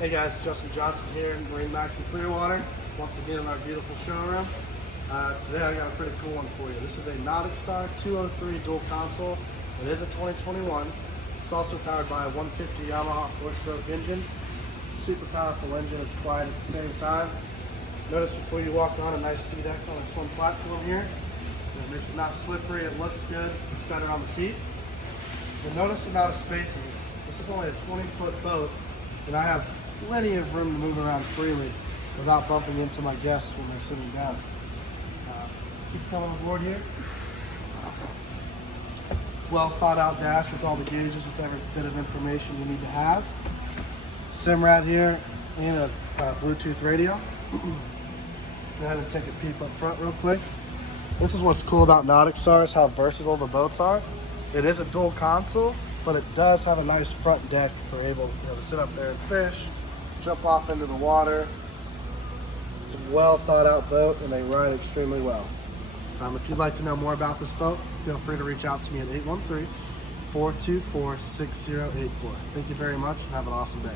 Hey guys, Justin Johnson here in MarineMax in Clearwater. Once again in our beautiful showroom. Today I got a pretty cool one for you. This is a NauticStar 203 dual console. It is a 2021. It's also powered by a 150 Yamaha 4-stroke engine. Super powerful engine, it's quiet at the same time. Notice before you walk on a nice sea deck on a swim platform here. It makes it not slippery, it looks good, it's better on the feet. You'll notice the amount of space in here. This is only a 20-foot boat, and I have plenty of room to move around freely without bumping into my guests when they're sitting down. Keep coming aboard here. Well thought out dash with all the gauges with every bit of information you need to have. Simrad here and a Bluetooth radio. Go ahead and take a peep up front real quick. This is what's cool about NauticStar, is how versatile the boats are. It is a dual console, but it does have a nice front deck for able to sit up there and fish, jump off into the water. It's a well thought out boat and they ride extremely well. If you'd like to know more about this boat, feel free to reach out to me at 813-424-6084. Thank you very much and have an awesome day.